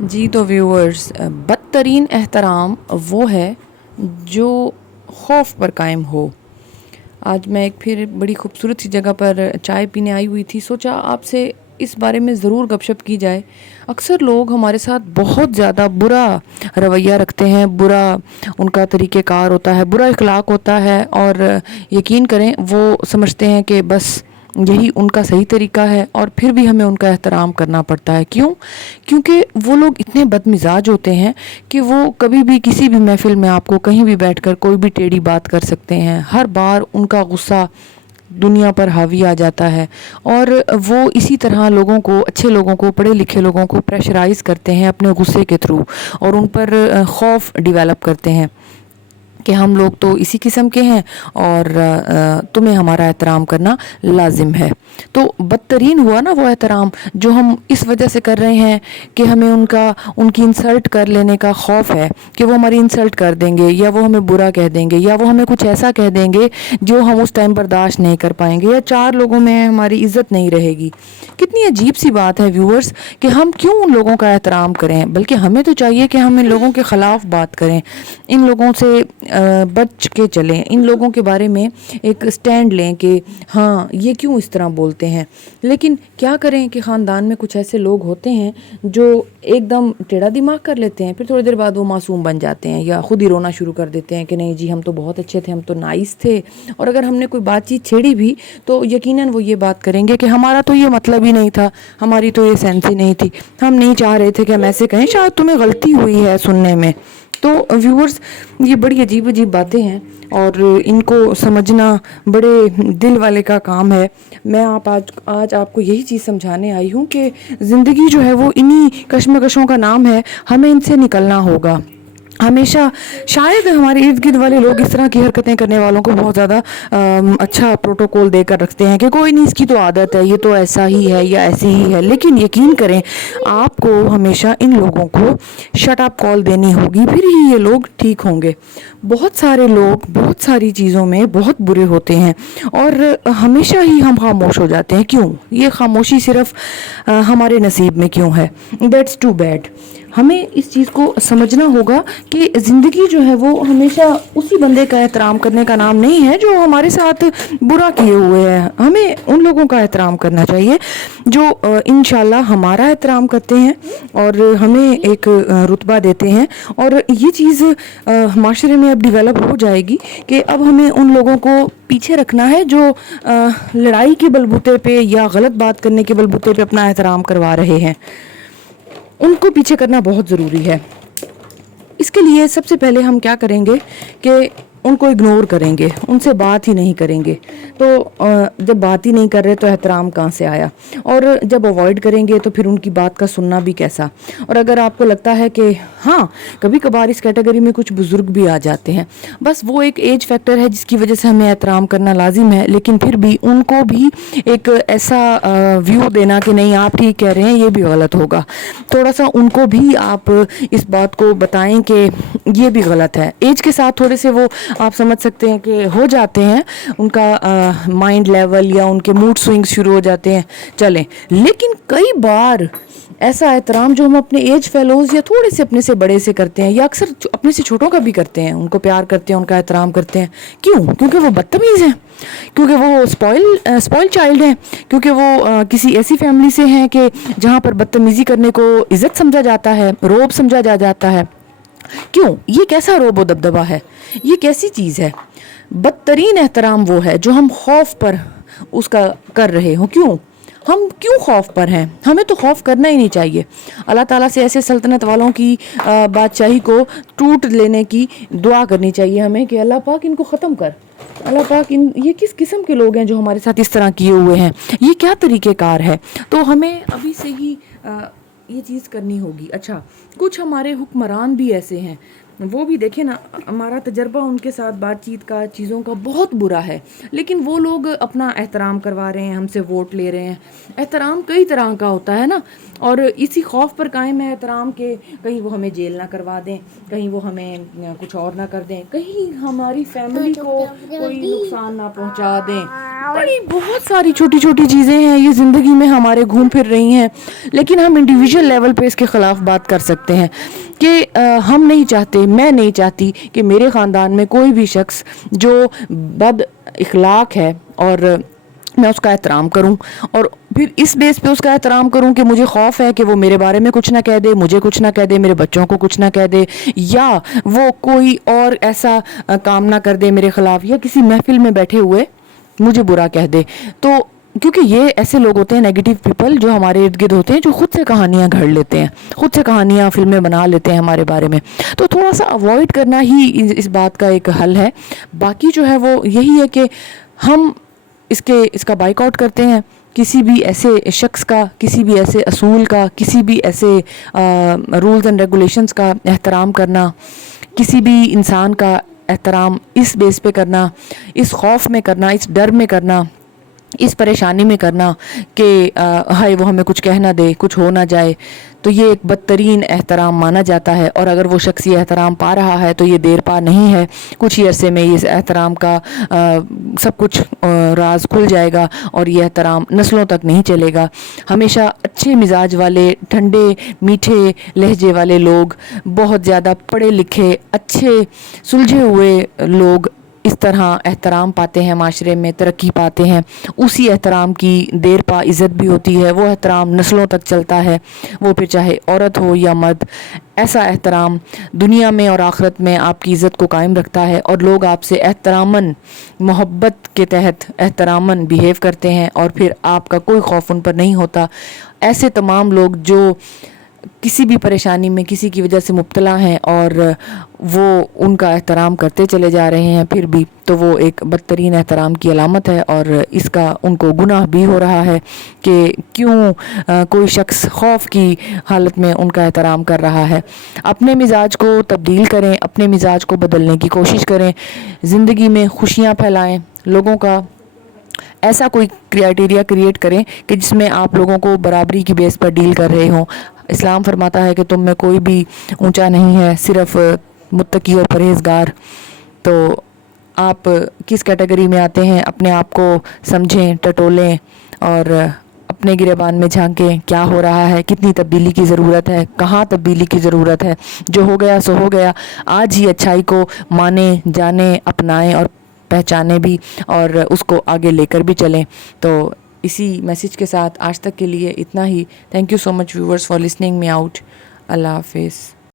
جی تو ویورز، بدترین احترام وہ ہے جو خوف پر قائم ہو۔ آج میں ایک پھر بڑی خوبصورت سی جگہ پر چائے پینے آئی ہوئی تھی، سوچا آپ سے اس بارے میں ضرور گپ شپ کی جائے۔ اکثر لوگ ہمارے ساتھ بہت زیادہ برا رویہ رکھتے ہیں، برا ان کا طریقہ کار ہوتا ہے، برا اخلاق ہوتا ہے، اور یقین کریں وہ سمجھتے ہیں کہ بس یہی ان کا صحیح طریقہ ہے، اور پھر بھی ہمیں ان کا احترام کرنا پڑتا ہے۔ کیونکہ وہ لوگ اتنے بد مزاج ہوتے ہیں کہ وہ کبھی بھی کسی بھی محفل میں آپ کو کہیں بھی بیٹھ کر کوئی بھی ٹیڑھی بات کر سکتے ہیں۔ ہر بار ان کا غصہ دنیا پر حاوی آ جاتا ہے، اور وہ اسی طرح لوگوں کو، اچھے لوگوں کو، پڑھے لکھے لوگوں کو پریشرائز کرتے ہیں اپنے غصے کے تھرو، اور ان پر خوف ڈیولپ کرتے ہیں کہ ہم لوگ تو اسی قسم کے ہیں اور تمہیں ہمارا احترام کرنا لازم ہے۔ تو بدترین ہوا نا وہ احترام جو ہم اس وجہ سے کر رہے ہیں کہ ہمیں ان کی انسلٹ کر لینے کا خوف ہے کہ وہ ہماری انسلٹ کر دیں گے، یا وہ ہمیں برا کہہ دیں گے، یا وہ ہمیں کچھ ایسا کہہ دیں گے جو ہم اس ٹائم برداشت نہیں کر پائیں گے، یا چار لوگوں میں ہماری عزت نہیں رہے گی۔ کتنی عجیب سی بات ہے ویورز کہ ہم کیوں ان لوگوں کا احترام کریں، بلکہ ہمیں تو چاہیے کہ ہم ان لوگوں کے خلاف بات کریں، ان لوگوں سے بچ کے چلیں، ان لوگوں کے بارے میں ایک سٹینڈ لیں کہ ہاں یہ کیوں اس طرح بولتے ہیں۔ لیکن کیا کریں کہ خاندان میں کچھ ایسے لوگ ہوتے ہیں جو ایک دم ٹیڑھا دماغ کر لیتے ہیں، پھر تھوڑی دیر بعد وہ معصوم بن جاتے ہیں یا خود ہی رونا شروع کر دیتے ہیں کہ نہیں جی ہم تو بہت اچھے تھے، ہم تو نائس تھے، اور اگر ہم نے کوئی بات چیت چھیڑی بھی تو یقیناً وہ یہ بات کریں گے کہ ہمارا تو یہ مطلب ہی نہیں تھا، ہماری تو یہ سینس ہی نہیں تھی، ہم نہیں چاہ رہے تھے کہ ہم ایسے کہیں، شاید تمہیں غلطی ہوئی ہے سننے میں۔ تو ویورز، یہ بڑی عجیب عجیب باتیں ہیں اور ان کو سمجھنا بڑے دل والے کا کام ہے۔ میں آج آپ کو یہی چیز سمجھانے آئی ہوں کہ زندگی جو ہے وہ انہی کشمکشوں کا نام ہے، ہمیں ان سے نکلنا ہوگا۔ ہمیشہ شاید ہمارے ارد گرد والے لوگ اس طرح کی حرکتیں کرنے والوں کو بہت زیادہ اچھا پروٹوکول دے کر رکھتے ہیں کہ کوئی نہیں، اس کی تو عادت ہے، یہ تو ایسا ہی ہے یا ایسی ہی ہے، لیکن یقین کریں آپ کو ہمیشہ ان لوگوں کو شٹ اپ کال دینی ہوگی، پھر ہی یہ لوگ ٹھیک ہوں گے۔ بہت سارے لوگ بہت ساری چیزوں میں بہت برے ہوتے ہیں اور ہمیشہ ہی ہم خاموش ہو جاتے ہیں۔ کیوں؟ یہ خاموشی صرف ہمارے نصیب میں کیوں ہے؟ That's too bad. ہمیں اس چیز کو سمجھنا ہوگا کہ زندگی جو ہے وہ ہمیشہ اسی بندے کا احترام کرنے کا نام نہیں ہے جو ہمارے ساتھ برا کیے ہوئے ہیں۔ ہمیں ان لوگوں کا احترام کرنا چاہیے جو انشاءاللہ ہمارا احترام کرتے ہیں اور ہمیں ایک رتبہ دیتے ہیں، اور یہ چیز معاشرے میں اب ڈیولپ ہو جائے گی کہ اب ہمیں ان لوگوں کو پیچھے رکھنا ہے جو لڑائی کے بلبوتے پہ یا غلط بات کرنے کے بلبوتے پہ اپنا احترام کروا رہے ہیں، ان کو پیچھے کرنا بہت ضروری ہے۔ اس کے لیے سب سے پہلے ہم کیا کریں گے کہ ان کو اگنور کریں گے، ان سے بات ہی نہیں کریں گے۔ تو جب بات ہی نہیں کر رہے تو احترام کہاں سے آیا؟ اور جب اوائڈ کریں گے تو پھر ان کی بات کا سننا بھی کیسا؟ اور اگر آپ کو لگتا ہے کہ ہاں کبھی کبھار اس کیٹیگری میں کچھ بزرگ بھی آ جاتے ہیں، بس وہ ایک ایج فیکٹر ہے جس کی وجہ سے ہمیں احترام کرنا لازم ہے، لیکن پھر بھی ان کو بھی ایک ایسا ویو دینا کہ نہیں آپ ٹھیک کہہ رہے ہیں، یہ بھی غلط ہوگا۔ تھوڑا سا ان کو بھی آپ اس بات کو بتائیں کہ یہ بھی غلط ہے۔ ایج کے ساتھ تھوڑے سے وہ آپ سمجھ سکتے ہیں کہ ہو جاتے ہیں، ان کا مائنڈ لیول یا ان کے موڈ سوئنگ شروع ہو جاتے ہیں، چلیں۔ لیکن کئی بار ایسا احترام جو ہم اپنے ایج فیلوز یا تھوڑے سے اپنے سے بڑے سے کرتے ہیں، یا اکثر اپنے سے چھوٹوں کا بھی کرتے ہیں، ان کو پیار کرتے ہیں، ان کا احترام کرتے ہیں، کیوں؟ کیونکہ وہ بدتمیز ہیں، کیونکہ وہ اسپوائل چائلڈ ہیں، کیونکہ وہ کسی ایسی فیملی سے ہیں کہ جہاں پر بدتمیزی کرنے کو عزت سمجھا جاتا ہے، روب سمجھا جاتا ہے۔ کیوں؟ یہ کیسا روب و دبدبہ ہے؟ یہ کیسی چیز ہے؟ بدترین احترام وہ ہے جو ہم خوف پر اس کا کر رہے ہوں۔ کیوں؟ ہم کیوں خوف پر ہیں؟ ہمیں تو خوف کرنا ہی نہیں چاہیے۔ اللہ تعالیٰ سے ایسے سلطنت والوں کی بادشاہی کو ٹوٹ لینے کی دعا کرنی چاہیے ہمیں کہ اللہ پاک ان کو ختم کر۔ اللہ پاک یہ کس قسم کے لوگ ہیں جو ہمارے ساتھ اس طرح کیے ہوئے ہیں؟ یہ کیا طریقہ کار ہے؟ تو ہمیں ابھی سے ہی یہ چیز کرنی ہوگی۔ اچھا، کچھ ہمارے حکمران بھی ایسے ہیں وہ بھی دیکھیں نا، ہمارا تجربہ ان کے ساتھ بات چیت کا، چیزوں کا بہت برا ہے، لیکن وہ لوگ اپنا احترام کروا رہے ہیں، ہم سے ووٹ لے رہے ہیں۔ احترام کئی طرح کا ہوتا ہے نا، اور اسی خوف پر قائم ہے احترام کے کہیں وہ ہمیں جیل نہ کروا دیں، کہیں وہ ہمیں کچھ اور نہ کر دیں، کہیں ہماری فیملی کو کوئی نقصان نہ پہنچا دیں۔ بڑی بہت ساری چھوٹی چھوٹی چیزیں ہیں یہ زندگی میں ہمارے گھوم پھر رہی ہیں، لیکن ہم انڈیویجول لیول پہ اس کے خلاف بات کر سکتے ہیں کہ ہم نہیں چاہتے، میں نہیں چاہتی کہ میرے خاندان میں کوئی بھی شخص جو بد اخلاق ہے، اور میں اس کا احترام کروں، اور پھر اس بیس پہ اس کا احترام کروں کہ مجھے خوف ہے کہ وہ میرے بارے میں کچھ نہ کہہ دے، مجھے کچھ نہ کہہ دے، میرے بچوں کو کچھ نہ کہہ دے، یا وہ کوئی اور ایسا کام نہ کر دے میرے خلاف، یا کسی محفل میں بیٹھے ہوئے مجھے برا کہہ دے۔ تو کیونکہ یہ ایسے لوگ ہوتے ہیں، نیگیٹو پیپل، جو ہمارے ارد گرد ہوتے ہیں، جو خود سے کہانیاں گھڑ لیتے ہیں، خود سے کہانیاں فلمیں بنا لیتے ہیں ہمارے بارے میں۔ تو تھوڑا سا اوائڈ کرنا ہی اس بات کا ایک حل ہے۔ باقی جو ہے وہ یہی ہے کہ ہم اس کا بائیک آؤٹ کرتے ہیں، کسی بھی ایسے شخص کا، کسی بھی ایسے اصول کا، کسی بھی ایسے رولز اینڈ ریگولیشنز کا احترام کرنا، کسی بھی انسان کا احترام اس بیس پہ کرنا، اس خوف میں کرنا، اس ڈر میں کرنا، اس پریشانی میں کرنا کہ ہائے وہ ہمیں کچھ کہہ نہ دے، کچھ ہو نہ جائے، تو یہ ایک بدترین احترام مانا جاتا ہے۔ اور اگر وہ شخص یہ احترام پا رہا ہے تو یہ دیر پا نہیں ہے، کچھ ہی عرصے میں اس احترام کا سب کچھ راز کھل جائے گا، اور یہ احترام نسلوں تک نہیں چلے گا۔ ہمیشہ اچھے مزاج والے، ٹھنڈے میٹھے لہجے والے لوگ، بہت زیادہ پڑھے لکھے، اچھے سلجھے ہوئے لوگ اس طرح احترام پاتے ہیں، معاشرے میں ترقی پاتے ہیں۔ اسی احترام کی دیر پا عزت بھی ہوتی ہے، وہ احترام نسلوں تک چلتا ہے، وہ پھر چاہے عورت ہو یا مرد۔ ایسا احترام دنیا میں اور آخرت میں آپ کی عزت کو قائم رکھتا ہے، اور لوگ آپ سے احتراماً، محبت کے تحت احتراماً بیہیو کرتے ہیں، اور پھر آپ کا کوئی خوف ان پر نہیں ہوتا۔ ایسے تمام لوگ جو کسی بھی پریشانی میں کسی کی وجہ سے مبتلا ہیں اور وہ ان کا احترام کرتے چلے جا رہے ہیں پھر بھی، تو وہ ایک بدترین احترام کی علامت ہے، اور اس کا ان کو گناہ بھی ہو رہا ہے کہ کیوں کوئی شخص خوف کی حالت میں ان کا احترام کر رہا ہے۔ اپنے مزاج کو تبدیل کریں، اپنے مزاج کو بدلنے کی کوشش کریں، زندگی میں خوشیاں پھیلائیں، لوگوں کا ایسا کوئی کرائٹیریا کریٹ کریں کہ جس میں آپ لوگوں کو برابری کی بیس پر ڈیل کر رہے ہوں۔ اسلام فرماتا ہے کہ تم میں کوئی بھی اونچا نہیں ہے، صرف متقی اور پرہیزگار۔ تو آپ کس کیٹیگری میں آتے ہیں، اپنے آپ کو سمجھیں، ٹٹولیں، اور اپنے گریبان میں جھانکیں، کیا ہو رہا ہے، کتنی تبدیلی کی ضرورت ہے، کہاں تبدیلی کی ضرورت ہے۔ جو ہو گیا سو ہو گیا، آج ہی اچھائی کو مانیں، جانیں، اپنائیں اور پہچانیں بھی، اور اس کو آگے لے کر بھی چلیں۔ تو اسی میسج کے ساتھ آج تک کے لیے اتنا ہی۔ Thank you so much viewers for listening me out. اللہ حافظ۔